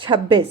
26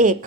1,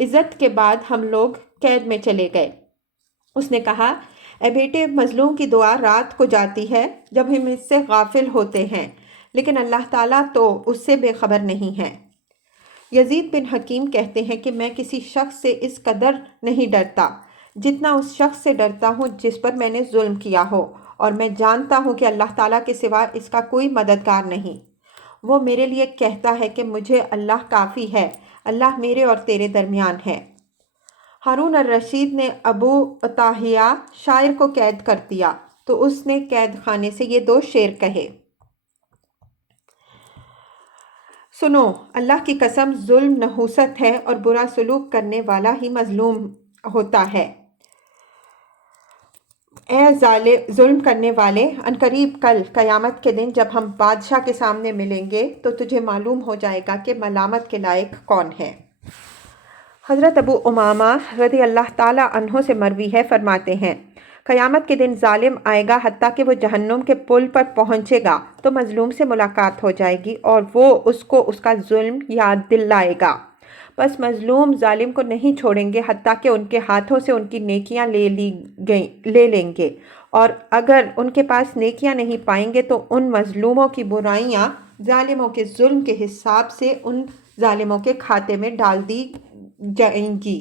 عزت کے بعد ہم لوگ قید میں چلے گئے۔ اس نے کہا، اے بیٹے، مظلوم کی دعا رات کو جاتی ہے جب ہم اس سے غافل ہوتے ہیں، لیکن اللہ تعالیٰ تو اس سے بے خبر نہیں ہے۔ یزید بن حکیم کہتے ہیں کہ میں کسی شخص سے اس قدر نہیں ڈرتا جتنا اس شخص سے ڈرتا ہوں جس پر میں نے ظلم کیا ہو، اور میں جانتا ہوں کہ اللہ تعالیٰ کے سوا اس کا کوئی مددگار نہیں۔ وہ میرے لیے کہتا ہے کہ مجھے اللہ کافی ہے، اللہ میرے اور تیرے درمیان ہے۔ ہارون الرشید نے ابو عطیہ شاعر کو قید کر دیا تو اس نے قید خانے سے یہ 2 شعر کہے۔ سنو، اللہ کی قسم، ظلم نحوست ہے اور برا سلوک کرنے والا ہی مظلوم ہوتا ہے۔ اے ظلم کرنے والے، عنقریب کل قیامت کے دن جب ہم بادشاہ کے سامنے ملیں گے تو تجھے معلوم ہو جائے گا کہ ملامت کے لائق کون ہے۔ حضرت ابو امامہ رضی اللہ تعالیٰ عنہ سے مروی ہے، فرماتے ہیں، قیامت کے دن ظالم آئے گا حتیٰ کہ وہ جہنم کے پل پر پہنچے گا تو مظلوم سے ملاقات ہو جائے گی اور وہ اس کو اس کا ظلم یاد دلائے گا۔ بس مظلوم ظالم کو نہیں چھوڑیں گے حتیٰ کہ ان کے ہاتھوں سے ان کی نیکیاں لے لیں گے، اور اگر ان کے پاس نیکیاں نہیں پائیں گے تو ان مظلوموں کی برائیاں ظالموں کے ظلم کے حساب سے ان ظالموں کے کھاتے میں ڈال دی جائیں گی،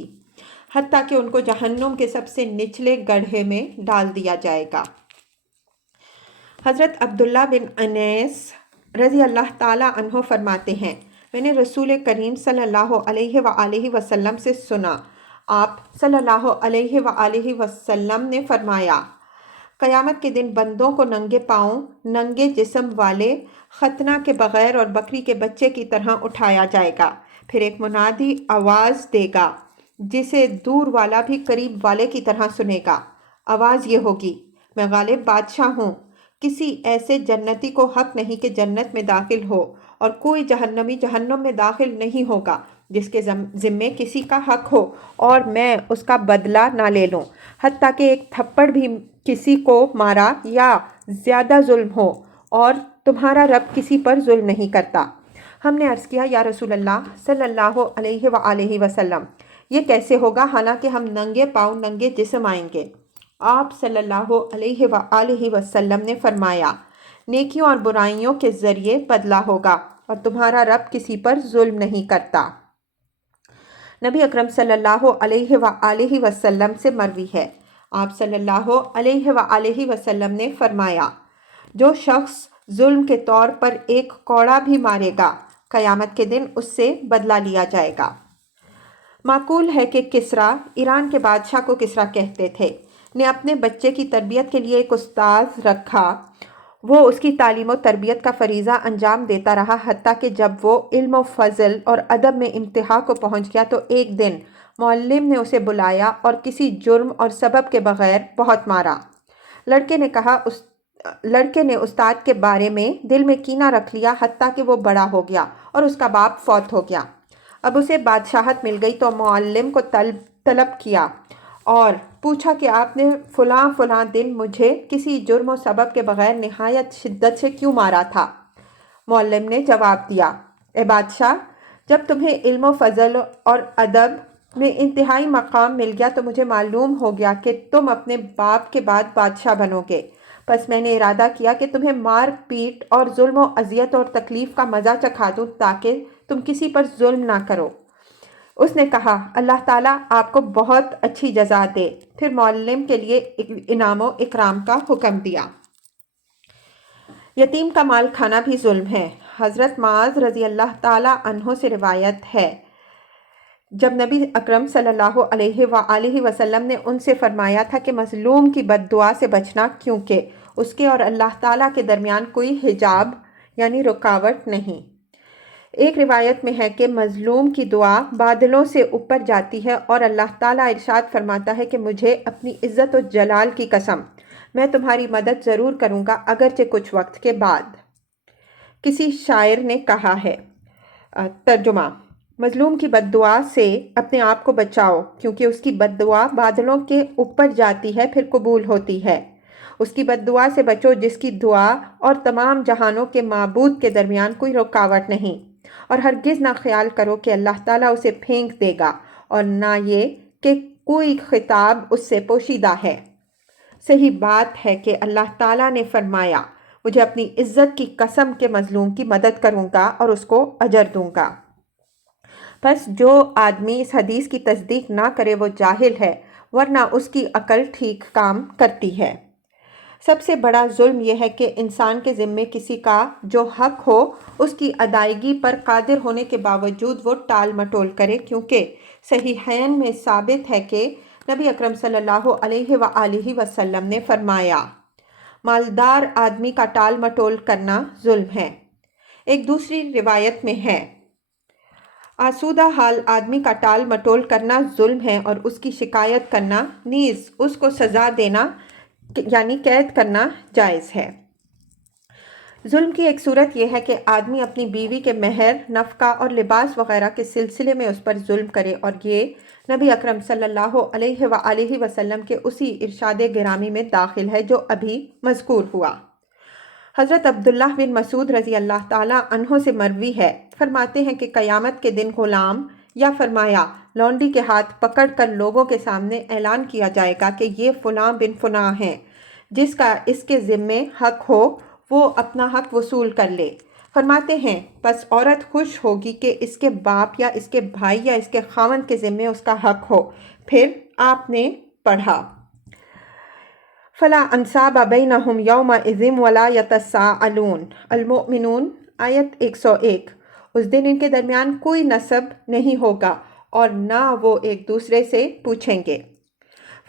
حتیٰ کہ ان کو جہنم کے سب سے نچلے گڑھے میں ڈال دیا جائے گا۔ حضرت عبداللہ بن انیس رضی اللہ تعالیٰ عنہ فرماتے ہیں، میں نے رسول کریم صلی اللہ علیہ وآلہ وسلم سے سنا، آپ صلی اللہ علیہ وآلہ وسلم نے فرمایا، قیامت کے دن بندوں کو ننگے پاؤں، ننگے جسم والے، ختنہ کے بغیر اور بکری کے بچے کی طرح اٹھایا جائے گا۔ پھر ایک منادی آواز دے گا جسے دور والا بھی قریب والے کی طرح سنے گا۔ آواز یہ ہوگی، میں غالب بادشاہ ہوں، کسی ایسے جنتی کو حق نہیں کہ جنت میں داخل ہو، اور کوئی جہنمی جہنم میں داخل نہیں ہوگا جس کے ذمے کسی کا حق ہو اور میں اس کا بدلہ نہ لے لوں، حتیٰ کہ ایک تھپڑ بھی کسی کو مارا یا زیادہ ظلم ہو، اور تمہارا رب کسی پر ظلم نہیں کرتا۔ ہم نے عرض کیا، یا رسول اللہ صلی اللہ علیہ وآلہ وسلم، یہ کیسے ہوگا حالانکہ ہم ننگے پاؤں ننگے جسم آئیں گے؟ آپ صلی اللہ علیہ وآلہ وسلم نے فرمایا، نیکیوں اور برائیوں کے ذریعے بدلہ ہوگا اور تمہارا رب کسی پر ظلم نہیں کرتا۔ نبی اکرم صلی اللہ علیہ وآلہ وسلم سے مروی ہے، آپ صلی اللہ علیہ وآلہ وسلم نے فرمایا، جو شخص ظلم کے طور پر ایک کوڑا بھی مارے گا، قیامت کے دن اس سے بدلہ لیا جائے گا۔ معقول ہے کہ کسریٰ، ایران کے بادشاہ کو کسریٰ کہتے تھے، نے اپنے بچے کی تربیت کے لیے ایک استاذ رکھا۔ وہ اس کی تعلیم و تربیت کا فریضہ انجام دیتا رہا حتیٰ کہ جب وہ علم و فضل اور ادب میں انتہا کو پہنچ گیا تو ایک دن معلم نے اسے بلایا اور کسی جرم اور سبب کے بغیر بہت مارا۔ لڑکے نے استاد کے بارے میں دل میں کینہ رکھ لیا حتیٰ کہ وہ بڑا ہو گیا اور اس کا باپ فوت ہو گیا۔ اب اسے بادشاہت مل گئی تو معلم کو طلب کیا اور پوچھا کہ آپ نے فلاں دن مجھے کسی جرم و سبب کے بغیر نہایت شدت سے کیوں مارا تھا؟ معلم نے جواب دیا، اے بادشاہ، جب تمہیں علم و فضل اور ادب میں انتہائی مقام مل گیا تو مجھے معلوم ہو گیا کہ تم اپنے باپ کے بعد بادشاہ بنو گے، بس میں نے ارادہ کیا کہ تمہیں مار پیٹ اور ظلم و اذیت اور تکلیف کا مزہ چکھا دوں تاکہ تم کسی پر ظلم نہ کرو۔ اس نے کہا، اللہ تعالیٰ آپ کو بہت اچھی جزا دے۔ پھر معلم کے لیے انعام و اکرام کا حکم دیا۔ یتیم کا مال کھانا بھی ظلم ہے۔ حضرت معاذ رضی اللہ تعالیٰ عنہ سے روایت ہے، جب نبی اکرم صلی اللہ علیہ وآلہ وسلم نے ان سے فرمایا تھا کہ مظلوم کی بد دعا سے بچنا کیونکہ اس کے اور اللہ تعالیٰ کے درمیان کوئی حجاب یعنی رکاوٹ نہیں۔ ایک روایت میں ہے کہ مظلوم کی دعا بادلوں سے اوپر جاتی ہے اور اللہ تعالیٰ ارشاد فرماتا ہے کہ مجھے اپنی عزت و جلال کی قسم، میں تمہاری مدد ضرور کروں گا اگرچہ کچھ وقت کے بعد۔ کسی شاعر نے کہا ہے، ترجمہ، مظلوم کی بد دعا سے اپنے آپ کو بچاؤ کیونکہ اس کی بد دعا بادلوں کے اوپر جاتی ہے پھر قبول ہوتی ہے۔ اس کی بد دعا سے بچو جس کی دعا اور تمام جہانوں کے معبود کے درمیان کوئی رکاوٹ نہیں، اور ہرگز نہ خیال کرو کہ اللہ تعالیٰ اسے پھینک دے گا اور نہ یہ کہ کوئی خطاب اس سے پوشیدہ ہے۔ صحیح بات ہے کہ اللہ تعالیٰ نے فرمایا، مجھے اپنی عزت کی قسم کے مظلوم کی مدد کروں گا اور اس کو اجر دوں گا۔ پس جو آدمی اس حدیث کی تصدیق نہ کرے وہ جاہل ہے، ورنہ اس کی عقل ٹھیک کام کرتی ہے۔ سب سے بڑا ظلم یہ ہے کہ انسان کے ذمے کسی کا جو حق ہو اس کی ادائیگی پر قادر ہونے کے باوجود وہ ٹال مٹول کرے، کیونکہ صحیحین میں ثابت ہے کہ نبی اکرم صلی اللہ علیہ وآلہ وسلم نے فرمایا، مالدار آدمی کا ٹال مٹول کرنا ظلم ہے۔ ایک دوسری روایت میں ہے، آسودہ حال آدمی کا ٹال مٹول کرنا ظلم ہے اور اس کی شکایت کرنا نیز اس کو سزا دینا یعنی قید کرنا جائز ہے۔ ظلم کی ایک صورت یہ ہے کہ آدمی اپنی بیوی کے مہر، نفقہ اور لباس وغیرہ کے سلسلے میں اس پر ظلم کرے، اور یہ نبی اکرم صلی اللہ علیہ وآلہ وسلم کے اسی ارشاد گرامی میں داخل ہے جو ابھی مذکور ہوا۔ حضرت عبداللہ بن مسعود رضی اللہ تعالیٰ عنہ سے مروی ہے، فرماتے ہیں کہ قیامت کے دن غلام یا فرمایا لونڈی کے ہاتھ پکڑ کر لوگوں کے سامنے اعلان کیا جائے گا کہ یہ فلاں بن فلاں ہیں، جس کا اس کے ذمے حق ہو وہ اپنا حق وصول کر لے۔ فرماتے ہیں پس عورت خوش ہوگی کہ اس کے باپ یا اس کے بھائی یا اس کے خاوند کے ذمے اس کا حق ہو۔ پھر آپ نے پڑھا، فَلَا أَنْصَابَ بَيْنَهُمْ يَوْمَئِذٍ وَلَا يَتَسَاءَلُونَ المؤمنون آیت 101۔ اس دن ان کے درمیان کوئی نسب نہیں ہوگا اور نہ وہ ایک دوسرے سے پوچھیں گے۔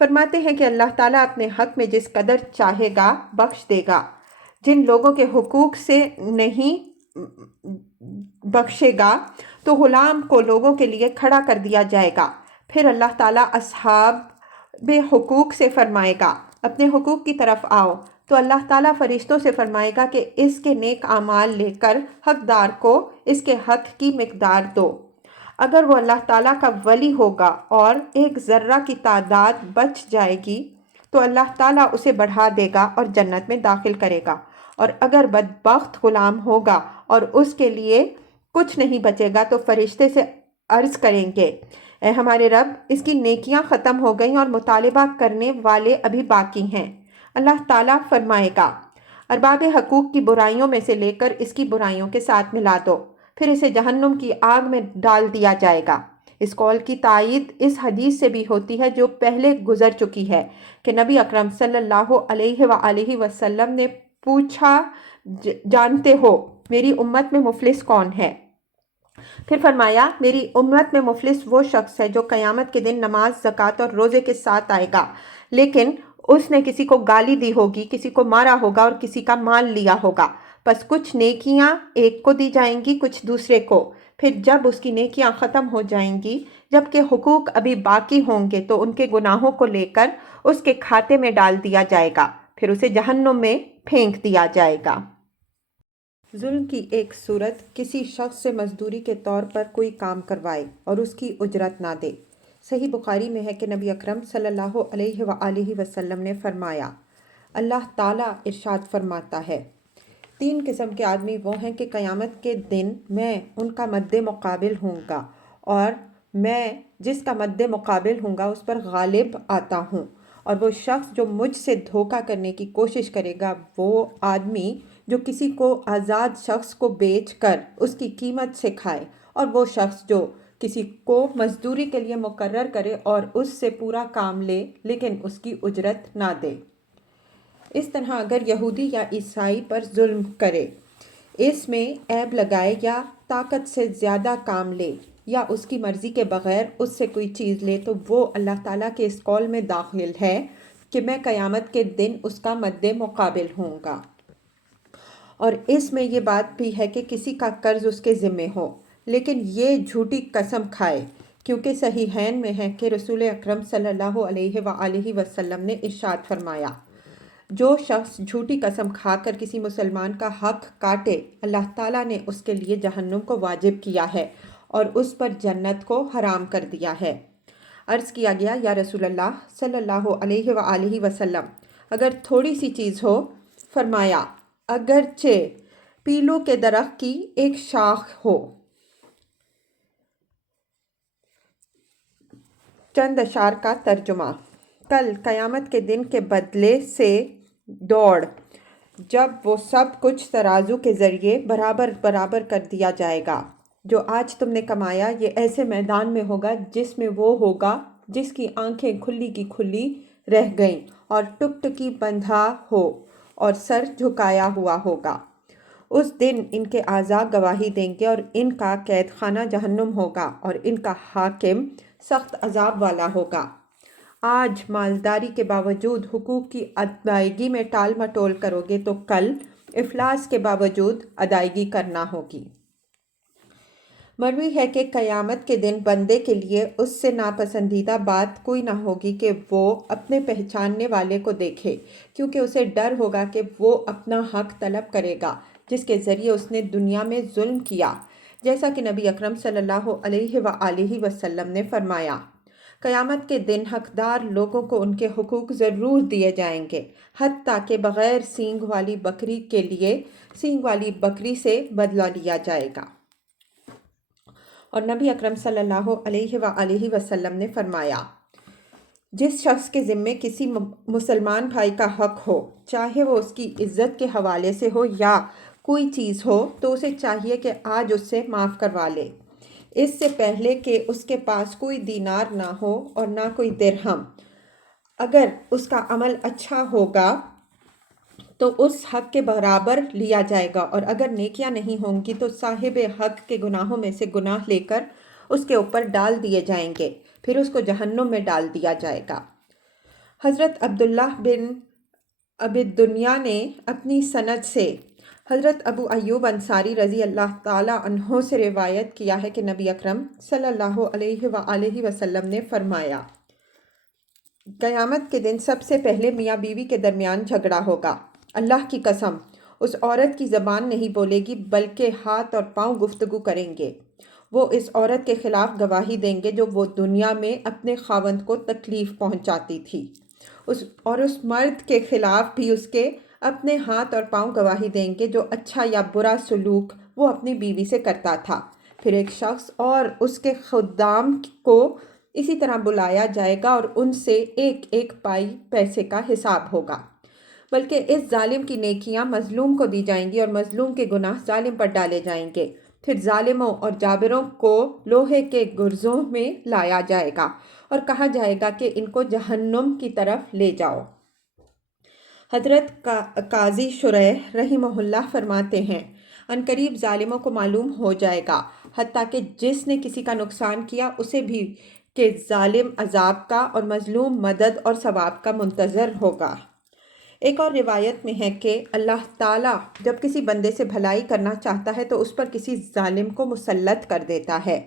فرماتے ہیں کہ اللہ تعالیٰ اپنے حق میں جس قدر چاہے گا بخش دے گا، جن لوگوں کے حقوق سے نہیں بخشے گا تو غلام کو لوگوں کے لیے کھڑا کر دیا جائے گا۔ پھر اللہ تعالیٰ اصحاب حقوق سے فرمائے گا، اپنے حقوق کی طرف آؤ، تو اللہ تعالیٰ فرشتوں سے فرمائے گا کہ اس کے نیک اعمال لے کر حقدار کو اس کے حق کی مقدار دو۔ اگر وہ اللہ تعالیٰ کا ولی ہوگا اور ایک ذرہ کی تعداد بچ جائے گی تو اللہ تعالیٰ اسے بڑھا دے گا اور جنت میں داخل کرے گا، اور اگر بدبخت غلام ہوگا اور اس کے لیے کچھ نہیں بچے گا تو فرشتے سے عرض کریں گے، اے ہمارے رب، اس کی نیکیاں ختم ہو گئیں اور مطالبہ کرنے والے ابھی باقی ہیں۔ اللہ تعالیٰ فرمائے گا، ارباب حقوق کی برائیوں میں سے لے کر اس کی برائیوں کے ساتھ ملا دو، پھر اسے جہنم کی آگ میں ڈال دیا جائے گا۔ اس قول کی تائید اس حدیث سے بھی ہوتی ہے جو پہلے گزر چکی ہے کہ نبی اکرم صلی اللہ علیہ وآلہ وسلم نے پوچھا، جانتے ہو میری امت میں مفلس کون ہے؟ پھر فرمایا، میری امت میں مفلس وہ شخص ہے جو قیامت کے دن نماز، زکوٰۃ اور روزے کے ساتھ آئے گا، لیکن اس نے کسی کو گالی دی ہوگی، کسی کو مارا ہوگا اور کسی کا مال لیا ہوگا، پس کچھ نیکیاں ایک کو دی جائیں گی، کچھ دوسرے کو۔ پھر جب اس کی نیکیاں ختم ہو جائیں گی جبکہ حقوق ابھی باقی ہوں گے تو ان کے گناہوں کو لے کر اس کے کھاتے میں ڈال دیا جائے گا، پھر اسے جہنم میں پھینک دیا جائے گا۔ ظلم کی ایک صورت، کسی شخص سے مزدوری کے طور پر کوئی کام کروائے اور اس کی اجرت نہ دے۔ صحیح بخاری میں ہے کہ نبی اکرم صلی اللہ علیہ وآلہ وسلم نے فرمایا، اللہ تعالیٰ ارشاد فرماتا ہے، 3 قسم کے آدمی وہ ہیں کہ قیامت کے دن میں ان کا مد مقابل ہوں گا اور میں جس کا مد مقابل ہوں گا اس پر غالب آتا ہوں، اور وہ شخص جو مجھ سے دھوکہ کرنے کی کوشش کرے گا، وہ آدمی جو کسی کو آزاد شخص کو بیچ کر اس کی قیمت سے کھائے، اور وہ شخص جو کسی کو مزدوری کے لیے مقرر کرے اور اس سے پورا کام لے لیکن اس کی اجرت نہ دے۔ اس طرح اگر یہودی یا عیسائی پر ظلم کرے، اس میں عیب لگائے یا طاقت سے زیادہ کام لے یا اس کی مرضی کے بغیر اس سے کوئی چیز لے، تو وہ اللہ تعالیٰ کے اس قول میں داخل ہے کہ میں قیامت کے دن اس کا مد مقابل ہوں گا۔ اور اس میں یہ بات بھی ہے کہ کسی کا قرض اس کے ذمے ہو لیکن یہ جھوٹی قسم کھائے، کیونکہ صحیحین میں ہے کہ رسول اکرم صلی اللہ علیہ وآلہ وسلم نے ارشاد فرمایا، جو شخص جھوٹی قسم کھا کر کسی مسلمان کا حق کاٹے، اللہ تعالیٰ نے اس کے لیے جہنم کو واجب کیا ہے اور اس پر جنت کو حرام کر دیا ہے۔ عرض کیا گیا، یا رسول اللہ صلی اللہ علیہ وآلہ وسلم، اگر تھوڑی سی چیز ہو؟ فرمایا، اگرچہ پیلو کے درخت کی ایک شاخ ہو۔ چند اشعار کا ترجمہ۔ کل قیامت کے دن کے بدلے سے دوڑ، جب وہ سب کچھ ترازو کے ذریعے برابر برابر کر دیا جائے گا۔ جو آج تم نے کمایا یہ ایسے میدان میں ہوگا جس میں وہ ہوگا جس کی آنکھیں کھلی کی کھلی رہ گئیں اور ٹکٹکی بندھا ہو اور سر جھکایا ہوا ہوگا۔ اس دن ان کے اعضاء گواہی دیں گے اور ان کا قید خانہ جہنم ہوگا اور ان کا حاکم سخت عذاب والا ہوگا۔ آج مالداری کے باوجود حقوق کی ادائیگی میں ٹال مٹول کرو گے تو کل افلاس کے باوجود ادائیگی کرنا ہوگی۔ مروی ہے کہ قیامت کے دن بندے کے لیے اس سے ناپسندیدہ بات کوئی نہ ہوگی کہ وہ اپنے پہچاننے والے کو دیکھے، کیونکہ اسے ڈر ہوگا کہ وہ اپنا حق طلب کرے گا جس کے ذریعے اس نے دنیا میں ظلم کیا، جیسا کہ نبی اکرم صلی اللہ علیہ وآلہ وسلم نے فرمایا۔ قیامت کے دن حقدار لوگوں کو ان کے حقوق ضرور دیے جائیں گے، حتیٰ کہ بغیر سینگ والی بکری کے لیے سینگ والی بکری سے بدلہ لیا جائے گا۔ اور نبی اکرم صلی اللہ علیہ وآلہ وسلم نے فرمایا، جس شخص کے ذمے کسی مسلمان بھائی کا حق ہو، چاہے وہ اس کی عزت کے حوالے سے ہو یا کوئی چیز ہو، تو اسے چاہیے کہ آج اس سے معاف کروا لے، اس سے پہلے کہ اس کے پاس کوئی دینار نہ ہو اور نہ کوئی درہم۔ اگر اس کا عمل اچھا ہوگا تو اس حق کے برابر لیا جائے گا، اور اگر نیکیاں نہیں ہوں گی تو صاحب حق کے گناہوں میں سے گناہ لے کر اس کے اوپر ڈال دیے جائیں گے، پھر اس کو جہنم میں ڈال دیا جائے گا۔ حضرت عبداللہ بن ابی الدنیا نے اپنی سند سے حضرت ابو ایوب انصاری رضی اللہ تعالیٰ عنہ سے روایت کیا ہے کہ نبی اکرم صلی اللہ علیہ وآلہ وسلم نے فرمایا، قیامت کے دن سب سے پہلے میاں بیوی کے درمیان جھگڑا ہوگا۔ اللہ کی قسم، اس عورت کی زبان نہیں بولے گی بلکہ ہاتھ اور پاؤں گفتگو کریں گے۔ وہ اس عورت کے خلاف گواہی دیں گے جو وہ دنیا میں اپنے خاوند کو تکلیف پہنچاتی تھی، اور اس مرد کے خلاف بھی اس کے اپنے ہاتھ اور پاؤں گواہی دیں گے جو اچھا یا برا سلوک وہ اپنی بیوی سے کرتا تھا۔ پھر ایک شخص اور اس کے خدام کو اسی طرح بلایا جائے گا اور ان سے ایک ایک پائی پیسے کا حساب ہوگا، بلکہ اس ظالم کی نیکیاں مظلوم کو دی جائیں گی اور مظلوم کے گناہ ظالم پر ڈالے جائیں گے۔ پھر ظالموں اور جابروں کو لوہے کے گرزوں میں لایا جائے گا اور کہا جائے گا کہ ان کو جہنم کی طرف لے جاؤ۔ حضرت قاضی شریح رحمہ اللہ فرماتے ہیں، عنقریب ظالموں کو معلوم ہو جائے گا، حتیٰ کہ جس نے کسی کا نقصان کیا اسے بھی، کہ ظالم عذاب کا اور مظلوم مدد اور ثواب کا منتظر ہوگا۔ ایک اور روایت میں ہے کہ اللہ تعالیٰ جب کسی بندے سے بھلائی کرنا چاہتا ہے تو اس پر کسی ظالم کو مسلط کر دیتا ہے۔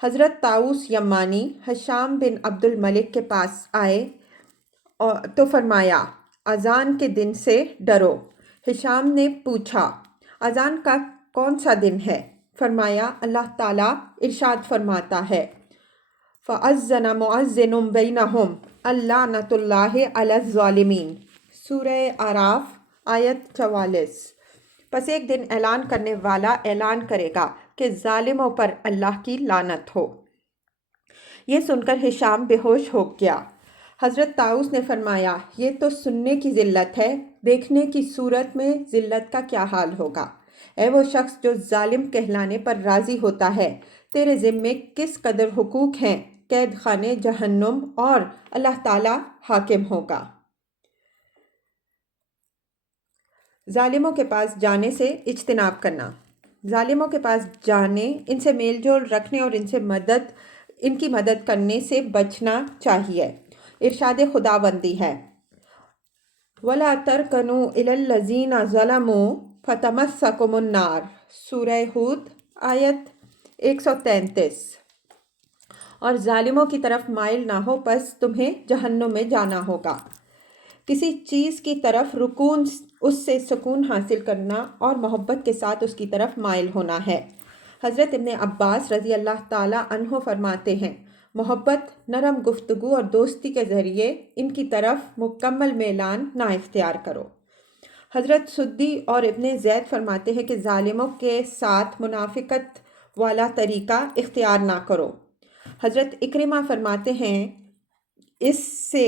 حضرت طاؤس یمانی ہشام بن عبد الملک کے پاس آئے تو فرمایا، اذان کے دن سے ڈرو۔ ہشام نے پوچھا، اذان کا کون سا دن ہے؟ فرمایا، اللہ تعالیٰ ارشاد فرماتا ہے، فَأَذَّنَ مُؤَذِّنٌ بَيْنَهُمْ اللَّعْنَةُ اللَّهِ عَلَى الظَّالِمِينَ۔ سورہ اعراف آیت 44۔ پس ایک دن اعلان کرنے والا اعلان کرے گا کہ ظالموں پر اللہ کی لعنت ہو۔ یہ سن کر ہشام بے ہوش ہو گیا۔ حضرت طاؤس نے فرمایا، یہ تو سننے کی ذلت ہے، دیکھنے کی صورت میں ذلت کا کیا حال ہوگا۔ اے وہ شخص جو ظالم کہلانے پر راضی ہوتا ہے، تیرے ذمے کس قدر حقوق ہیں، قید خانے جہنم اور اللہ تعالیٰ حاکم ہوگا۔ ظالموں کے پاس جانے سے اجتناب کرنا۔ ظالموں کے پاس جانے، ان سے میل جول رکھنے اور ان کی مدد کرنے سے بچنا چاہیے۔ ارشاد خداوندی ہے، وَلَا تَرْكَنُوا إِلَى الَّذِينَ ظَلَمُوا فَتَمَسَّكُمُ النَّارُ۔ سورہ ہود آیت 133۔ اور ظالموں کی طرف مائل نہ ہو، پس تمہیں جہنم میں جانا ہوگا۔ کسی چیز کی طرف رکون اس سے سکون حاصل کرنا اور محبت کے ساتھ اس کی طرف مائل ہونا ہے۔ حضرت ابن عباس رضی اللہ تعالیٰ عنہ فرماتے ہیں، محبت، نرم گفتگو اور دوستی کے ذریعے ان کی طرف مکمل میلان نہ اختیار کرو۔ حضرت سدی اور ابن زید فرماتے ہیں کہ ظالموں کے ساتھ منافقت والا طریقہ اختیار نہ کرو۔ حضرت اکرمہ فرماتے ہیں اس سے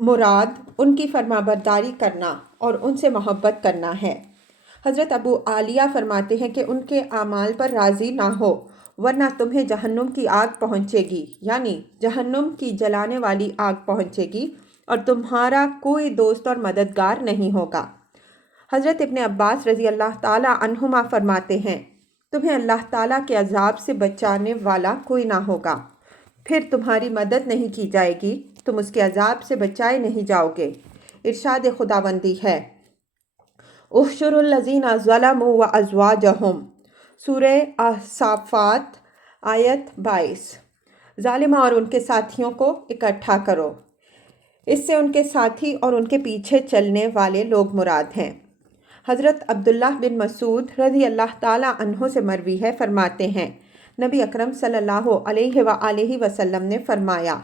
مراد ان کی فرمانبرداری کرنا اور ان سے محبت کرنا ہے۔ حضرت ابو عالیہ فرماتے ہیں کہ ان کے اعمال پر راضی نہ ہو ورنہ تمہیں جہنم کی آگ پہنچے گی، یعنی جہنم کی جلانے والی آگ پہنچے گی اور تمہارا کوئی دوست اور مددگار نہیں ہوگا۔ حضرت ابن عباس رضی اللہ تعالی عنہما فرماتے ہیں تمہیں اللہ تعالیٰ کے عذاب سے بچانے والا کوئی نہ ہوگا، پھر تمہاری مدد نہیں کی جائے گی، تم اس کے عذاب سے بچائے نہیں جاؤ گے۔ ارشاد خداوندی ہے احشروا الذین ظلموا وازواجہم، سورہ صافات آیت 22۔ ظالمہ اور ان کے ساتھیوں کو اکٹھا کرو، اس سے ان کے ساتھی اور ان کے پیچھے چلنے والے لوگ مراد ہیں۔ حضرت عبداللہ بن مسعود رضی اللہ تعالی عنہ سے مروی ہے، فرماتے ہیں نبی اکرم صلی اللہ علیہ وآلہ وسلم نے فرمایا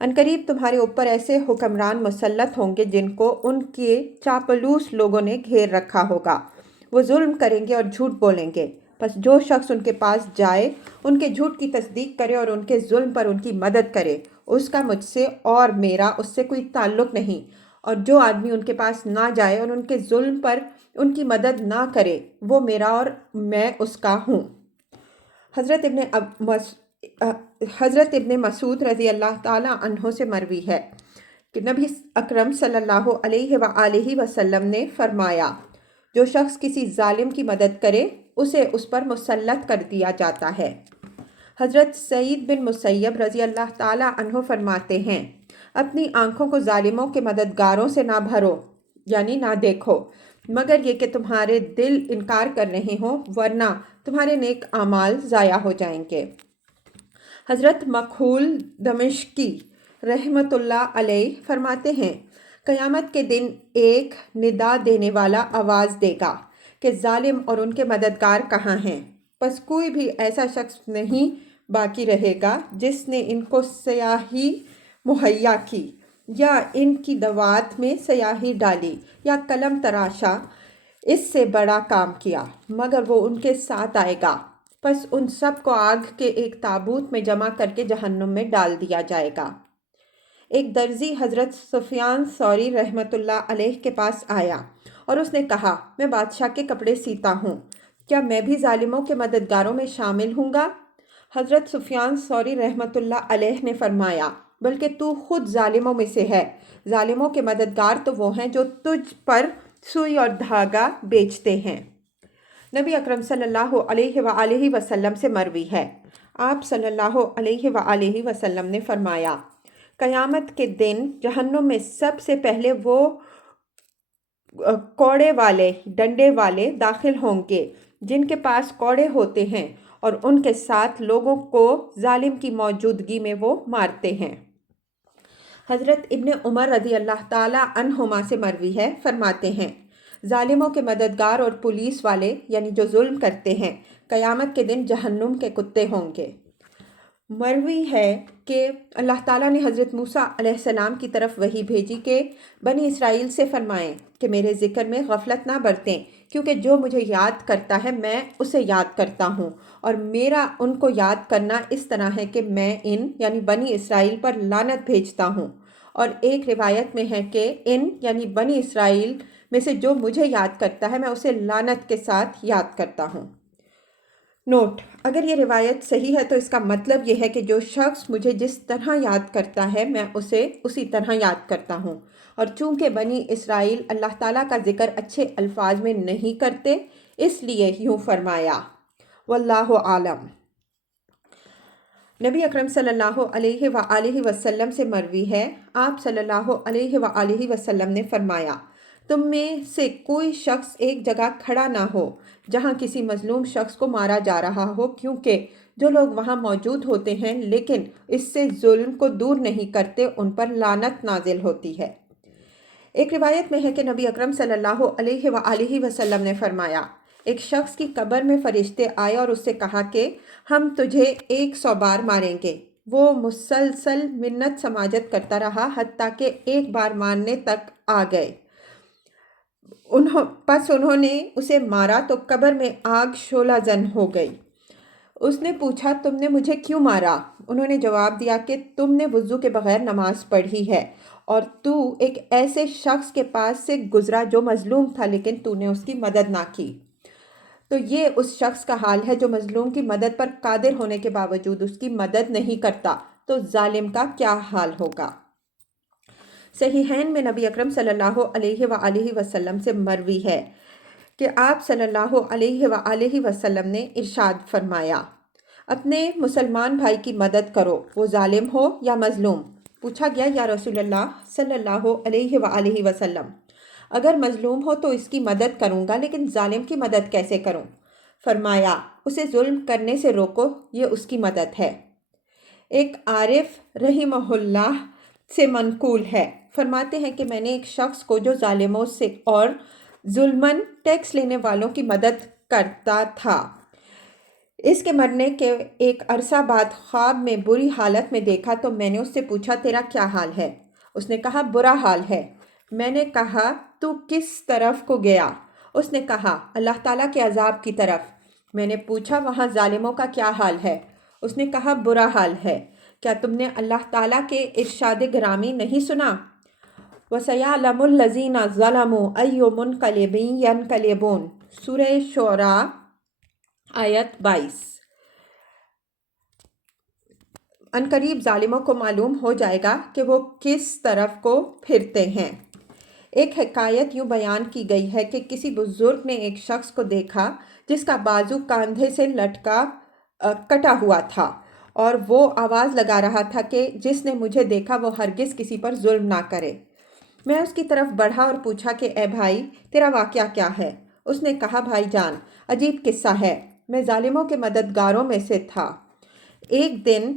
عنقریب تمہارے اوپر ایسے حکمران مسلط ہوں گے جن کو ان کے چاپلوس لوگوں نے گھیر رکھا ہوگا، وہ ظلم کریں گے اور جھوٹ بولیں گے، پس جو شخص ان کے پاس جائے ان کے جھوٹ کی تصدیق کرے اور ان کے ظلم پر ان کی مدد کرے، اس کا مجھ سے اور میرا اس سے کوئی تعلق نہیں، اور جو آدمی ان کے پاس نہ جائے اور ان کے ظلم پر ان کی مدد نہ کرے وہ میرا اور میں اس کا ہوں۔ حضرت ابن مسعود رضی اللہ تعالی عنہ سے مروی ہے کہ نبی اکرم صلی اللہ علیہ وآلہ وسلم نے فرمایا جو شخص کسی ظالم کی مدد کرے اسے اس پر مسلط کر دیا جاتا ہے۔ حضرت سعید بن مسیب رضی اللہ تعالی عنہ فرماتے ہیں اپنی آنکھوں کو ظالموں کے مددگاروں سے نہ بھرو، یعنی نہ دیکھو، مگر یہ کہ تمہارے دل انکار کر رہے ہوں ورنہ تمہارے نیک اعمال ضائع ہو جائیں گے۔ حضرت مکحول دمشقی رحمۃ اللہ علیہ فرماتے ہیں قیامت کے دن ایک ندا دینے والا آواز دے گا کہ ظالم اور ان کے مددگار کہاں ہیں؟ پس کوئی بھی ایسا شخص نہیں باقی رہے گا جس نے ان کو سیاہی مہیا کی یا ان کی دوات میں سیاہی ڈالی یا قلم تراشا اس سے بڑا کام کیا، مگر وہ ان کے ساتھ آئے گا، پس ان سب کو آگ کے ایک تابوت میں جمع کر کے جہنم میں ڈال دیا جائے گا۔ ایک درزی حضرت سفیان ثوری رحمۃ اللہ علیہ کے پاس آیا اور اس نے کہا میں بادشاہ کے کپڑے سیتا ہوں، کیا میں بھی ظالموں کے مددگاروں میں شامل ہوں گا؟ حضرت سفیان ثوری رحمۃ اللہ علیہ نے فرمایا بلکہ تو خود ظالموں میں سے ہے، ظالموں کے مددگار تو وہ ہیں جو تجھ پر سوئی اور دھاگا بیچتے ہیں۔ نبی اکرم صلی اللہ علیہ وآلہ وسلم سے مروی ہے آپ صلی اللہ علیہ وآلہ وسلم نے فرمایا قیامت کے دن جہنم میں سب سے پہلے وہ کوڑے والے ڈنڈے والے داخل ہوں گے جن کے پاس کوڑے ہوتے ہیں اور ان کے ساتھ لوگوں کو ظالم کی موجودگی میں وہ مارتے ہیں۔ حضرت ابن عمر رضی اللہ تعالی عنہما سے مروی ہے، فرماتے ہیں ظالموں کے مددگار اور پولیس والے یعنی جو ظلم کرتے ہیں قیامت کے دن جہنم کے کتے ہوں گے۔ مروی ہے کہ اللہ تعالیٰ نے حضرت موسیٰ علیہ السلام کی طرف وحی بھیجی کہ بنی اسرائیل سے فرمائیں کہ میرے ذکر میں غفلت نہ برتیں، کیونکہ جو مجھے یاد کرتا ہے میں اسے یاد کرتا ہوں، اور میرا ان کو یاد کرنا اس طرح ہے کہ میں ان یعنی بنی اسرائیل پر لعنت بھیجتا ہوں، اور ایک روایت میں ہے کہ ان یعنی بنی اسرائیل میں سے جو مجھے یاد کرتا ہے میں اسے لعنت کے ساتھ یاد کرتا ہوں۔ نوٹ: اگر یہ روایت صحیح ہے تو اس کا مطلب یہ ہے کہ جو شخص مجھے جس طرح یاد کرتا ہے میں اسے اسی طرح یاد کرتا ہوں، اور چونکہ بنی اسرائیل اللہ تعالیٰ کا ذکر اچھے الفاظ میں نہیں کرتے اس لیے یوں فرمایا۔ واللہ عالم۔ نبی اکرم صلی اللہ علیہ وآلہ وسلم سے مروی ہے آپ صلی اللہ علیہ وآلہ وسلم نے فرمایا تم میں سے کوئی شخص ایک جگہ کھڑا نہ ہو جہاں کسی مظلوم شخص کو مارا جا رہا ہو، کیونکہ جو لوگ وہاں موجود ہوتے ہیں لیکن اس سے ظلم کو دور نہیں کرتے ان پر لعنت نازل ہوتی ہے۔ ایک روایت میں ہے کہ نبی اکرم صلی اللہ علیہ وآلہ وسلم نے فرمایا ایک شخص کی قبر میں فرشتے آئے اور اس سے کہا کہ ہم تجھے 100 بار ماریں گے۔ وہ مسلسل منت سماجت کرتا رہا حتیٰ کہ ایک بار مارنے تک آ گئے۔ پس انہوں نے اسے مارا تو قبر میں آگ شعلہ زن ہو گئی۔ اس نے پوچھا تم نے مجھے کیوں مارا؟ انہوں نے جواب دیا کہ تم نے وضو کے بغیر نماز پڑھی ہے اور تو ایک ایسے شخص کے پاس سے گزرا جو مظلوم تھا لیکن تو نے اس کی مدد نہ کی۔ تو یہ اس شخص کا حال ہے جو مظلوم کی مدد پر قادر ہونے کے باوجود اس کی مدد نہیں کرتا، تو ظالم کا کیا حال ہوگا؟ صحیحین میں نبی اکرم صلی اللہ علیہ وآلہ وسلم سے مروی ہے کہ آپ صلی اللہ علیہ وآلہ وسلم نے ارشاد فرمایا، اپنے مسلمان بھائی کی مدد کرو، وہ ظالم ہو یا مظلوم۔ پوچھا گیا یا رسول اللہ صلی اللہ علیہ وآلہ وسلم، اگر مظلوم ہو تو اس کی مدد کروں گا لیکن ظالم کی مدد کیسے کروں؟ فرمایا، اسے ظلم کرنے سے روکو، یہ اس کی مدد ہے۔ ایک عارف رحمہ اللہ سے منقول ہے، فرماتے ہیں کہ میں نے ایک شخص کو جو ظالموں سے اور ظلماً ٹیکس لینے والوں کی مدد کرتا تھا، اس کے مرنے کے ایک عرصہ بعد خواب میں بری حالت میں دیکھا تو میں نے اس سے پوچھا تیرا کیا حال ہے؟ اس نے کہا برا حال ہے۔ میں نے کہا تو کس طرف کو گیا؟ اس نے کہا اللہ تعالیٰ کے عذاب کی طرف۔ میں نے پوچھا وہاں ظالموں کا کیا حال ہے؟ اس نے کہا برا حال ہے۔ کیا تم نے اللہ تعالیٰ کے ارشاد گرامی نہیں سنا؟ وَسَيَعْلَمُ الَّذِينَ ظَلَمُوا أَيُّ مُنْقَلِبٍ يَنْقَلِبُونَ، سورہ شعراء آیت 22۔ عنقریب ظالموں کو معلوم ہو جائے گا کہ وہ کس طرف کو پھرتے ہیں۔ ایک حکایت یوں بیان کی گئی ہے کہ کسی بزرگ نے ایک شخص کو دیکھا جس کا بازو کاندھے سے لٹکا کٹا ہوا تھا اور وہ آواز لگا رہا تھا کہ جس نے مجھے دیکھا وہ ہرگز کسی پر ظلم نہ کرے۔ میں اس کی طرف بڑھا اور پوچھا کہ اے بھائی تیرا واقعہ کیا ہے؟ اس نے کہا بھائی جان عجیب قصہ ہے، میں ظالموں کے مددگاروں میں سے تھا۔ ایک دن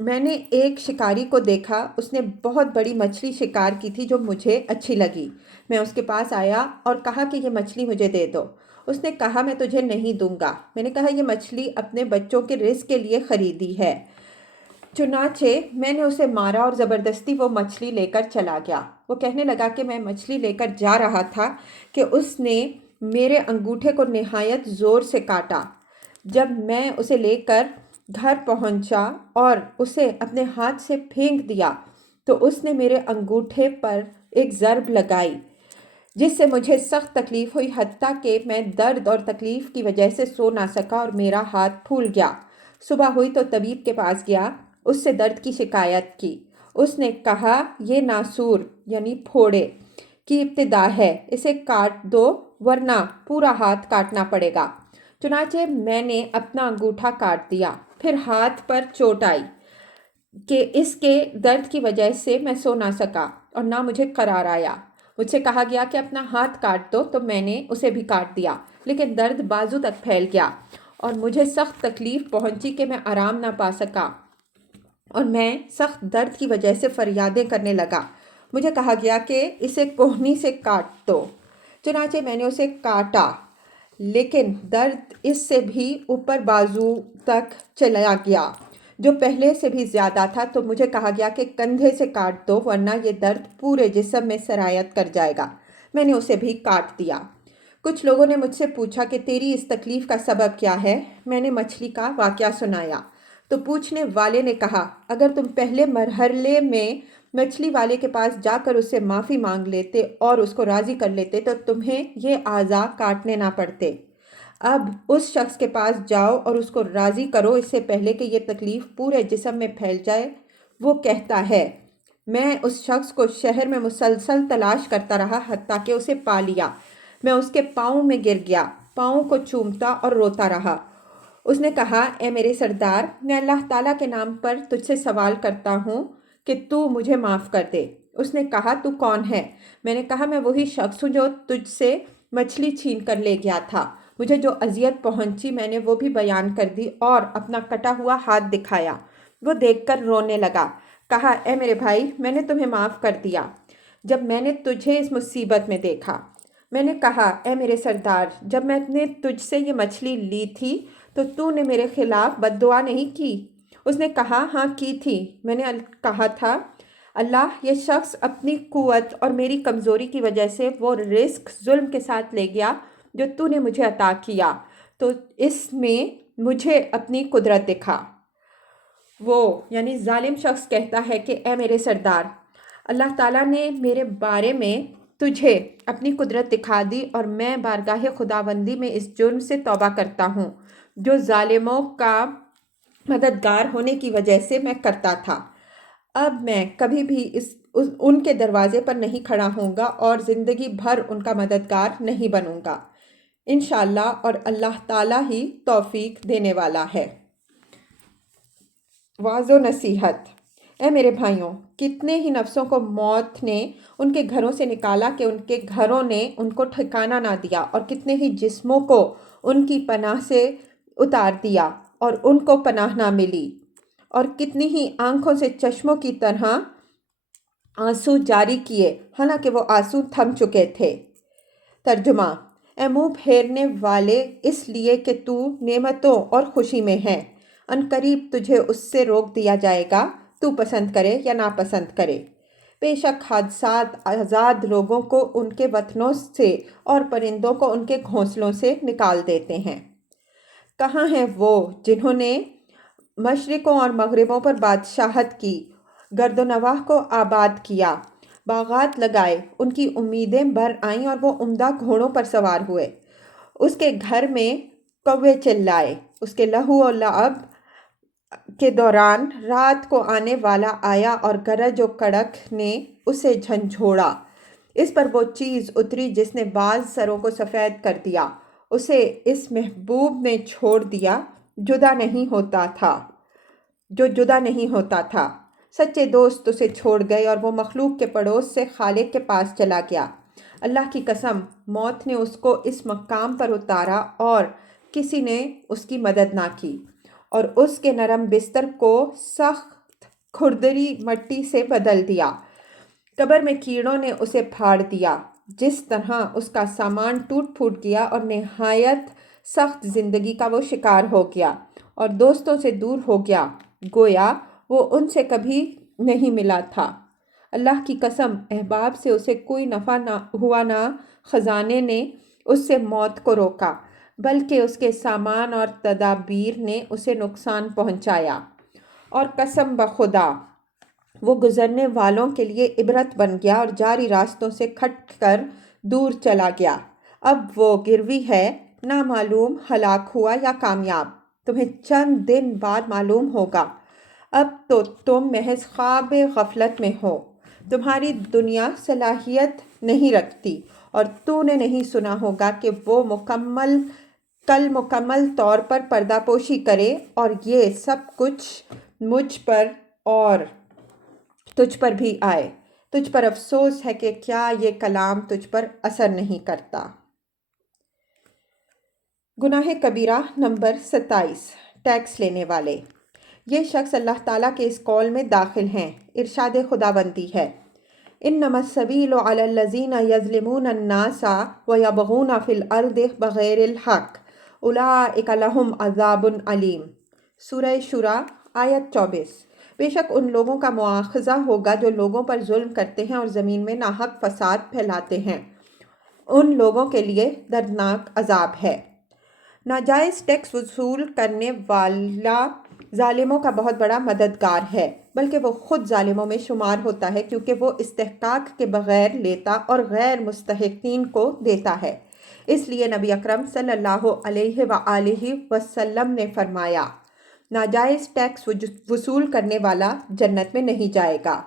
میں نے ایک شکاری کو دیکھا، اس نے بہت بڑی مچھلی شکار کی تھی جو مجھے اچھی لگی۔ میں اس کے پاس آیا اور کہا کہ یہ مچھلی مجھے دے دو۔ اس نے کہا میں تجھے نہیں دوں گا۔ میں نے کہا یہ مچھلی اپنے بچوں کے رزق کے لیے خریدی ہے۔ چنانچہ میں نے اسے مارا اور زبردستی وہ مچھلی لے کر چلا گیا۔ وہ کہنے لگا کہ میں مچھلی لے کر جا رہا تھا کہ اس نے میرے انگوٹھے کو نہایت زور سے کاٹا۔ جب میں اسے لے کر گھر پہنچا اور اسے اپنے ہاتھ سے پھینک دیا تو اس نے میرے انگوٹھے پر ایک ضرب لگائی جس سے مجھے سخت تکلیف ہوئی، حتیٰ کہ میں درد اور تکلیف کی وجہ سے سو نہ سکا اور میرا ہاتھ پھول گیا۔ صبح ہوئی تو طبیب کے پاس گیا، اس سے درد کی شکایت کی۔ اس نے کہا یہ ناسور یعنی پھوڑے کی ابتدا ہے، اسے کاٹ دو ورنہ پورا ہاتھ کاٹنا پڑے گا۔ چنانچہ میں نے اپنا انگوٹھا کاٹ دیا، پھر ہاتھ پر چوٹ آئی کہ اس کے درد کی وجہ سے میں سو نہ سکا اور نہ مجھے قرار آیا۔ مجھ سے کہا گیا کہ اپنا ہاتھ کاٹ دو تو میں نے اسے بھی کاٹ دیا، لیکن درد بازو تک پھیل گیا اور مجھے سخت تکلیف پہنچی کہ میں آرام نہ پا سکا اور میں سخت درد کی وجہ سے فریادیں کرنے لگا۔ مجھے کہا گیا کہ اسے کوہنی سے کاٹ دو۔ چنانچہ میں نے اسے کاٹا، لیکن درد اس سے بھی اوپر بازو تک چلا گیا جو پہلے سے بھی زیادہ تھا، تو مجھے کہا گیا کہ کندھے سے کاٹ دو ورنہ یہ درد پورے جسم میں سرایت کر جائے گا۔ میں نے اسے بھی کاٹ دیا۔ کچھ لوگوں نے مجھ سے پوچھا کہ تیری اس تکلیف کا سبب کیا ہے؟ میں نے مچھلی کا واقعہ سنایا تو پوچھنے والے نے کہا اگر تم پہلے مرحلے میں مچھلی والے کے پاس جا کر اس سے معافی مانگ لیتے اور اس کو راضی کر لیتے تو تمہیں یہ اعضاء کاٹنے نہ پڑتے۔ اب اس شخص کے پاس جاؤ اور اس کو راضی کرو اس سے پہلے کہ یہ تکلیف پورے جسم میں پھیل جائے۔ وہ کہتا ہے میں اس شخص کو شہر میں مسلسل تلاش کرتا رہا حتیٰ کہ اسے پا لیا۔ میں اس کے پاؤں میں گر گیا، پاؤں کو چومتا اور روتا رہا۔ اس نے کہا اے میرے سردار، میں اللہ تعالیٰ کے نام پر تجھ سے سوال کرتا ہوں کہ تو مجھے معاف کر دے۔ اس نے کہا تو کون ہے؟ میں نے کہا میں وہی شخص ہوں جو تجھ سے مچھلی چھین کر لے گیا تھا۔ مجھے جو اذیت پہنچی میں نے وہ بھی بیان کر دی اور اپنا کٹا ہوا ہاتھ دکھایا۔ وہ دیکھ کر رونے لگا، کہا اے میرے بھائی میں نے تمہیں معاف کر دیا جب میں نے تجھے اس مصیبت میں دیکھا۔ میں نے کہا اے میرے سردار، جب میں نے تجھ سے یہ مچھلی لی تھی تو نے میرے خلاف بد دعا نہیں کی؟ اس نے کہا ہاں کی تھی۔ میں نے کہا تھا اللہ یہ شخص اپنی قوت اور میری کمزوری کی وجہ سے وہ رزق ظلم کے ساتھ لے گیا جو تو نے مجھے عطا کیا، تو اس میں مجھے اپنی قدرت دکھا۔ وہ یعنی ظالم شخص کہتا ہے کہ اے میرے سردار، اللہ تعالیٰ نے میرے بارے میں تجھے اپنی قدرت دکھا دی اور میں بارگاہ خداوندی میں اس جرم سے توبہ کرتا ہوں جو ظالموں کا مددگار ہونے کی وجہ سے میں کرتا تھا۔ اب میں کبھی بھی ان کے دروازے پر نہیں کھڑا ہوں گا اور زندگی بھر ان کا مددگار نہیں بنوں گا انشاءاللہ، اور اللہ تعالیٰ ہی توفیق دینے والا ہے۔ واعظ و نصیحت۔ اے میرے بھائیوں، کتنے ہی نفسوں کو موت نے ان کے گھروں سے نکالا کہ ان کے گھروں نے ان کو ٹھکانہ نہ دیا، اور کتنے ہی جسموں کو ان کی پناہ سے اتار دیا اور ان کو پناہ نہ ملی، اور کتنی ہی آنکھوں سے چشموں کی طرح آنسو جاری کیے حالانکہ وہ آنسو تھم چکے تھے۔ ترجمہ: اے منہ پھیرنے والے، اس لیے کہ تو نعمتوں اور خوشی میں ہے، عنقریب تجھے اس سے روک دیا جائے گا، تو پسند کرے یا ناپسند کرے۔ بے شک حادثات آزاد لوگوں کو ان کے وطنوں سے اور پرندوں کو ان کے گھونسلوں سے نکال دیتے ہیں۔ کہاں ہیں وہ جنہوں نے مشرقوں اور مغربوں پر بادشاہت کی، گرد و نواح کو آباد کیا، باغات لگائے، ان کی امیدیں بھر آئیں اور وہ عمدہ گھوڑوں پر سوار ہوئے۔ اس کے گھر میں کوے چلائے، اس کے لہو و لعب کے دوران رات کو آنے والا آیا اور گرج و کڑک نے اسے جھنجھوڑا۔ اس پر وہ چیز اتری جس نے بعض سروں کو سفید کر دیا، اسے اس محبوب نے چھوڑ دیا جو جدا نہیں ہوتا تھا۔ سچے دوست اسے چھوڑ گئے اور وہ مخلوق کے پڑوس سے خالق کے پاس چلا گیا۔ اللہ کی قسم، موت نے اس کو اس مقام پر اتارا اور کسی نے اس کی مدد نہ کی، اور اس کے نرم بستر کو سخت کھردری مٹی سے بدل دیا۔ قبر میں کیڑوں نے اسے پھاڑ دیا، جس طرح اس کا سامان ٹوٹ پھوٹ گیا اور نہایت سخت زندگی کا وہ شکار ہو گیا اور دوستوں سے دور ہو گیا، گویا وہ ان سے کبھی نہیں ملا تھا۔ اللہ کی قسم، احباب سے اسے کوئی نفع نہ ہوا، نہ خزانے نے اس سے موت کو روکا، بلکہ اس کے سامان اور تدابیر نے اسے نقصان پہنچایا۔ اور قسم بخدا، وہ گزرنے والوں کے لیے عبرت بن گیا اور جاری راستوں سے کھٹ کر دور چلا گیا۔ اب وہ گروی ہے، نہ معلوم ہلاک ہوا یا کامیاب، تمہیں چند دن بعد معلوم ہوگا۔ اب تو تم محض خواب غفلت میں ہو، تمہاری دنیا صلاحیت نہیں رکھتی، اور تو نے نہیں سنا ہوگا کہ وہ کل مکمل طور پر پردہ پوشی کرے، اور یہ سب کچھ مجھ پر اور تجھ پر بھی آئے۔ تجھ پر افسوس ہے کہ کیا یہ کلام تجھ پر اثر نہیں کرتا۔ گناہ کبیرہ نمبر 27، ٹیکس لینے والے۔ یہ شخص اللہ تعالیٰ کے اس قول میں داخل ہیں۔ ارشاد خداوندی ہے، انما السبیل علی الذین یظلمون الناس ویبغون فی الارض بغیر الحق اولئک لہم عذاب علیم۔ سورہ شورى آیت 24۔ بے شک ان لوگوں کا مواخذہ ہوگا جو لوگوں پر ظلم کرتے ہیں اور زمین میں ناحق فساد پھیلاتے ہیں، ان لوگوں کے لیے دردناک عذاب ہے۔ ناجائز ٹیکس وصول کرنے والا ظالموں کا بہت بڑا مددگار ہے، بلکہ وہ خود ظالموں میں شمار ہوتا ہے کیونکہ وہ استحقاق کے بغیر لیتا اور غیر مستحقین کو دیتا ہے۔ اس لیے نبی اکرم صلی اللہ علیہ وآلہ وسلم نے فرمایا، ناجائز ٹیکس وصول کرنے والا جنت میں نہیں جائے گا،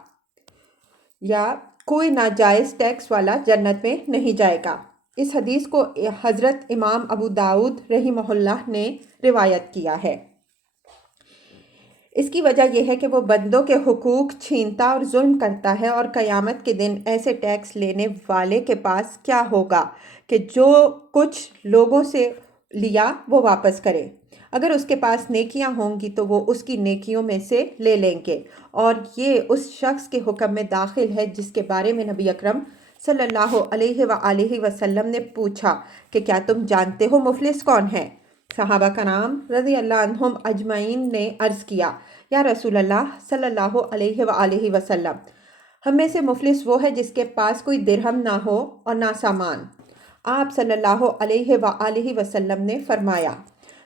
یا کوئی ناجائز ٹیکس والا جنت میں نہیں جائے گا۔ اس حدیث کو حضرت امام ابو داؤد رحمہ اللہ نے روایت کیا ہے۔ اس کی وجہ یہ ہے کہ وہ بندوں کے حقوق چھینتا اور ظلم کرتا ہے، اور قیامت کے دن ایسے ٹیکس لینے والے کے پاس کیا ہوگا کہ جو کچھ لوگوں سے لیا وہ واپس کرے۔ اگر اس کے پاس نیکیاں ہوں گی تو وہ اس کی نیکیوں میں سے لے لیں گے، اور یہ اس شخص کے حکم میں داخل ہے جس کے بارے میں نبی اکرم صلی اللہ علیہ وآلہ وسلم نے پوچھا کہ کیا تم جانتے ہو مفلس کون ہے؟ صحابہ کرام رضی اللہ عنہم اجمعین نے عرض کیا، یا رسول اللہ صلی اللہ علیہ وآلہ وسلم، ہم میں سے مفلس وہ ہے جس کے پاس کوئی درہم نہ ہو اور نہ سامان۔ آپ صلی اللہ علیہ وآلہ وسلم نے فرمایا،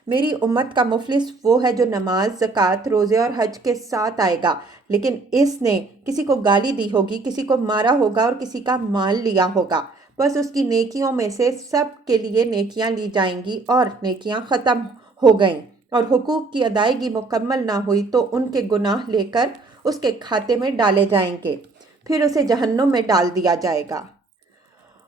میری امت کا مفلس وہ ہے جو نماز، زکوٰۃ، روزے اور حج کے ساتھ آئے گا، لیکن اس نے کسی کو گالی دی ہوگی، کسی کو مارا ہوگا اور کسی کا مال لیا ہوگا، بس اس کی نیکیوں میں سے سب کے لیے نیکیاں لی جائیں گی اور نیکیاں ختم ہو گئیں، اور حقوق کی ادائیگی مکمل نہ ہوئی تو ان کے گناہ لے کر اس کے کھاتے میں ڈالے جائیں گے، پھر اسے جہنم میں ڈال دیا جائے گا۔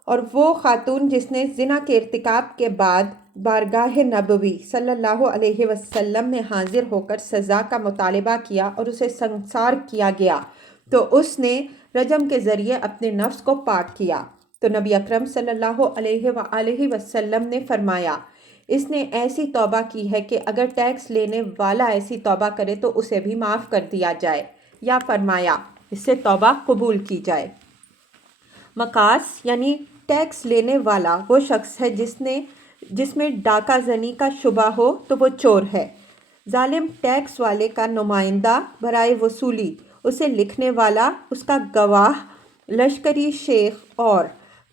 اور وہ خاتون جس نے زنا کے ارتکاب کے بعد بارگاہ نبوی صلی اللہ علیہ وسلم میں حاضر ہو کر سزا کا مطالبہ کیا اور اسے سنسار کیا گیا تو اس نے رجم کے ذریعے اپنے نفس کو پاک کیا، تو نبی اکرم صلی اللہ علیہ وآلہ وسلم نے فرمایا اس نے ایسی توبہ کی ہے کہ اگر ٹیکس لینے والا ایسی توبہ کرے تو اسے بھی معاف کر دیا جائے، یا فرمایا اس سے توبہ قبول کی جائے۔ مقاص یعنی ٹیکس لینے والا وہ شخص ہے جس میں ڈاکہ زنی کا شبہ ہو تو وہ چور ہے۔ ظالم ٹیکس والے کا نمائندہ برائے وصولی، اسے لکھنے والا، اس کا گواہ، لشکری شیخ اور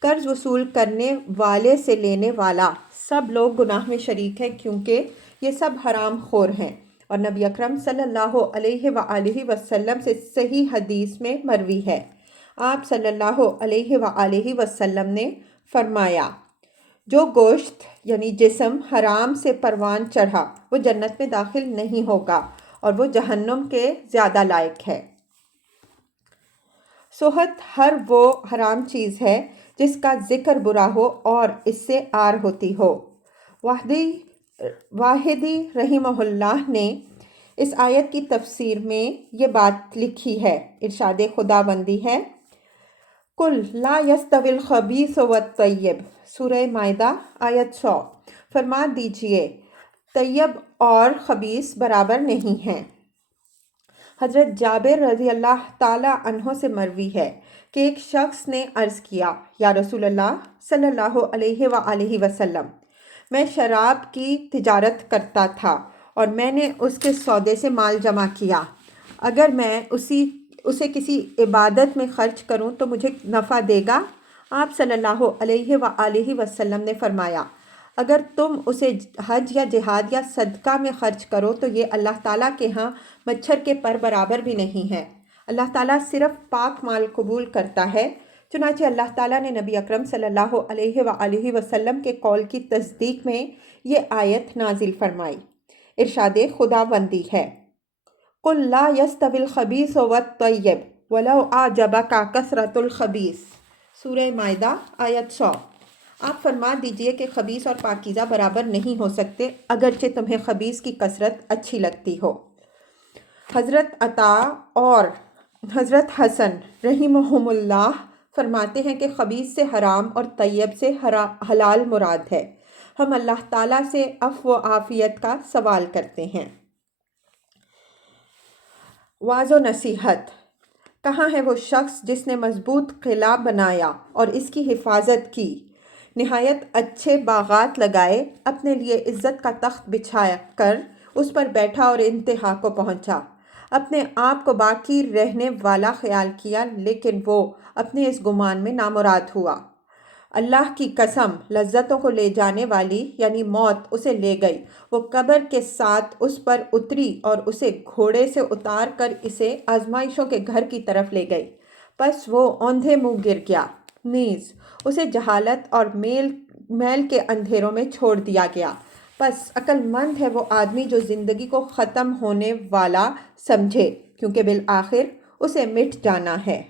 قرض وصول کرنے والے سے لینے والا، سب لوگ گناہ میں شریک ہیں کیونکہ یہ سب حرام خور ہیں۔ اور نبی اکرم صلی اللہ علیہ وآلہ وسلم سے صحیح حدیث میں مروی ہے، آپ صلی اللہ علیہ وآلہ وسلم نے فرمایا جو گوشت یعنی جسم حرام سے پروان چڑھا وہ جنت میں داخل نہیں ہوگا اور وہ جہنم کے زیادہ لائق ہے۔ صحت ہر وہ حرام چیز ہے جس کا ذکر برا ہو اور اس سے آر ہوتی ہو۔ واحدی رحمہ اللہ نے اس آیت کی تفسیر میں یہ بات لکھی ہے، ارشاد خداوندی ہے قُلْ لَا يَسْتَوِي الْخَبِيثُ وَالطَّيِّبُ، سورہ مائدہ آیت 100، فرما دیجئے طیب اور خبیث برابر نہیں ہیں۔ حضرت جابر رضی اللہ تعالی عنہ سے مروی ہے کہ ایک شخص نے عرض کیا، یا رسول اللہ صلی اللہ علیہ وآلہ وسلم، میں شراب کی تجارت کرتا تھا اور میں نے اس کے سودے سے مال جمع کیا، اگر میں اسے کسی عبادت میں خرچ کروں تو مجھے نفع دے گا؟ آپ صلی اللہ علیہ وآلہ وسلم نے فرمایا اگر تم اسے حج یا جہاد یا صدقہ میں خرچ کرو تو یہ اللہ تعالیٰ کے ہاں مچھر کے پر برابر بھی نہیں ہے، اللہ تعالیٰ صرف پاک مال قبول کرتا ہے۔ چنانچہ اللہ تعالیٰ نے نبی اکرم صلی اللہ علیہ وآلہ وسلم کے قول کی تصدیق میں یہ آیت نازل فرمائی، ارشاد خداوندی ہے قُلْ لَا يَسْتَوِي الْخَبِيثُ وَالطَّيِّبُ وَلَوْ أَعْجَبَكَ کثرۃ الخبیث، سورہ مائدہ آیت 100۔ آپ فرما دیجئے کہ خبیث اور پاکیزہ برابر نہیں ہو سکتے اگرچہ تمہیں خبیث کی کثرت اچھی لگتی ہو۔ حضرت عطا اور حضرت حسن رحمہم اللہ فرماتے ہیں کہ خبیث سے حرام اور طیب سے حلال مراد ہے۔ ہم اللہ تعالیٰ سے عفو و عافیت کا سوال کرتے ہیں۔ واعظ و نصیحت، کہاں ہے وہ شخص جس نے مضبوط قلعہ بنایا اور اس کی حفاظت کی، نہایت اچھے باغات لگائے، اپنے لیے عزت کا تخت بچھا کر اس پر بیٹھا اور انتہا کو پہنچا، اپنے آپ کو باقی رہنے والا خیال کیا لیکن وہ اپنے اس گمان میں نامراد ہوا۔ اللہ کی قسم، لذتوں کو لے جانے والی یعنی موت اسے لے گئی، وہ قبر کے ساتھ اس پر اتری اور اسے گھوڑے سے اتار کر اسے آزمائشوں کے گھر کی طرف لے گئی، پس وہ اوندھے منہ گر گیا، نیز اسے جہالت اور میل کے اندھیروں میں چھوڑ دیا گیا، پس عقل مند ہے وہ آدمی جو زندگی کو ختم ہونے والا سمجھے کیونکہ بالآخر اسے مٹ جانا ہے۔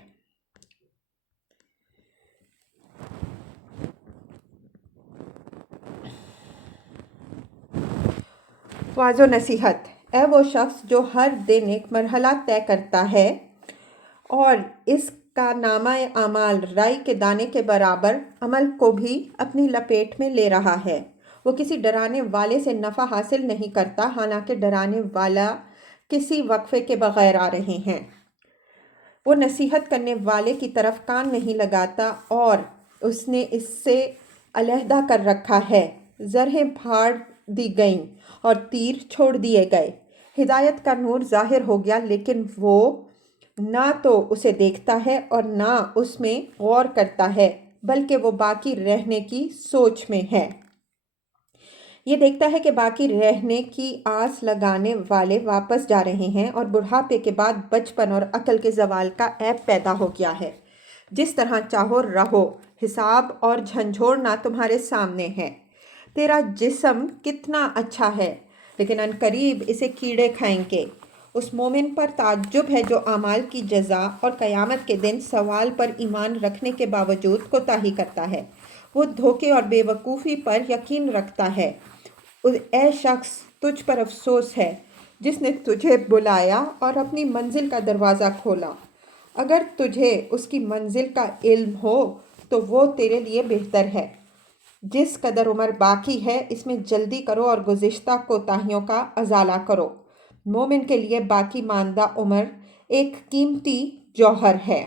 واعظ و نصیحت، اے وہ شخص جو ہر دن ایک مرحلہ طے کرتا ہے اور اس کا نامہ اعمال رائی کے دانے کے برابر عمل کو بھی اپنی لپیٹ میں لے رہا ہے، وہ کسی ڈرانے والے سے نفع حاصل نہیں کرتا حالانکہ ڈرانے والا کسی وقفے کے بغیر آ رہے ہیں، وہ نصیحت کرنے والے کی طرف کان نہیں لگاتا اور اس نے اس سے علیحدہ کر رکھا ہے، زرہیں پھاڑ دی گئیں اور تیر چھوڑ دیے گئے، ہدایت کا نور ظاہر ہو گیا لیکن وہ نہ تو اسے دیکھتا ہے اور نہ اس میں غور کرتا ہے بلکہ وہ باقی رہنے کی سوچ میں ہے۔ یہ دیکھتا ہے کہ باقی رہنے کی آس لگانے والے واپس جا رہے ہیں اور بڑھاپے کے بعد بچپن اور عقل کے زوال کا عیب پیدا ہو گیا ہے۔ جس طرح چاہو رہو، حساب اور جھنجھوڑنا تمہارے سامنے ہے۔ تیرا جسم کتنا اچھا ہے، لیکن عنقریب اسے کیڑے کھائیں گے۔ اس مومن پر تعجب ہے جو اعمال کی جزا اور قیامت کے دن سوال پر ایمان رکھنے کے باوجود کوتاہی کرتا ہے۔ وہ دھوکے اور بے وقوفی پر یقین رکھتا ہے۔ اے شخص، تجھ پر افسوس ہے جس نے تجھے بلایا اور اپنی منزل کا دروازہ کھولا۔ اگر تجھے اس کی منزل کا علم ہو تو وہ تیرے لیے بہتر ہے۔ جس قدر عمر باقی ہے اس میں جلدی کرو اور گزشتہ کوتاہیوں کا ازالہ کرو۔ مومن کے لیے باقی ماندہ عمر ایک قیمتی جوہر ہے۔